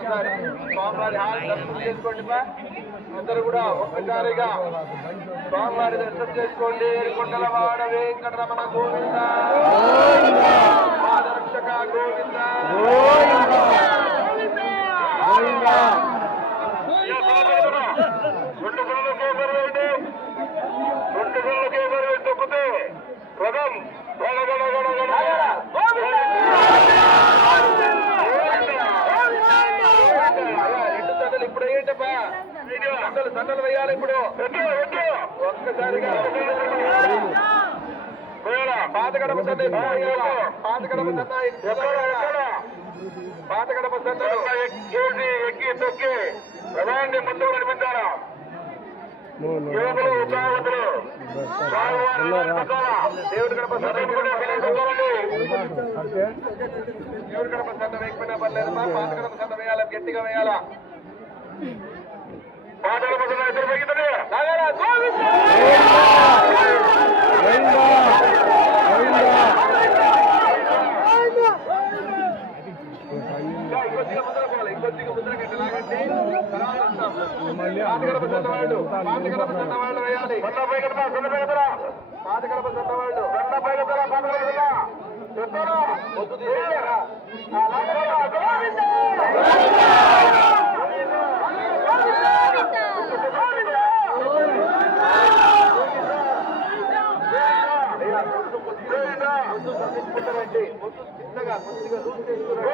ఒకసారి స్వామివారి హాల్ దర్శనం చేసుకోండి అందరూ కూడా ఒక్కసారిగా స్వామివారి దర్శనం చేసుకోండి. కొండలవాడ వెంకటరమణ గోవింద, పాదరక్షక గోవింద. రెండు గుళ్ళకే బరువేంటి, రెండు గుళ్ళకే బరువు తొక్కితే రథం రెండు సండలు ఇప్పుడు ఏంటప్పా, సండలు వేయాలి ఇప్పుడు ఒక్కసారిగా. పాత గడప సండ పాత గడప సండ పాత గడప సండ ఎక్కి తొక్కి రథాన్ని ముందు నడిపించారా యువకులు ఉత్సాహవంతులు. దేవుడి గడప సండ దేవుడి గడప సండ వేయకపోయినా పర్లేదు, పాత గడప సండ వేయాలా, గట్టిగా వేయాలా. పాత గడప సండ ఇద్దరు పెరుగుతుంది. ఇంకొద్దిగా ముద్ర పోవాలి, ఇంకొద్దిగా ముద్ర గట్టి లాగండి. పాత గడప సండ వాళ్ళు, పాత గడప సండ వాళ్ళు వేయాలి. పాత గడప సండ వాళ్ళు పాత గడప వద్దు తీసుకుంటారా. సంధించుకుంటారండి, ముందు చిన్నగా కొద్దిగా లూజ్ చేసుకున్నారు.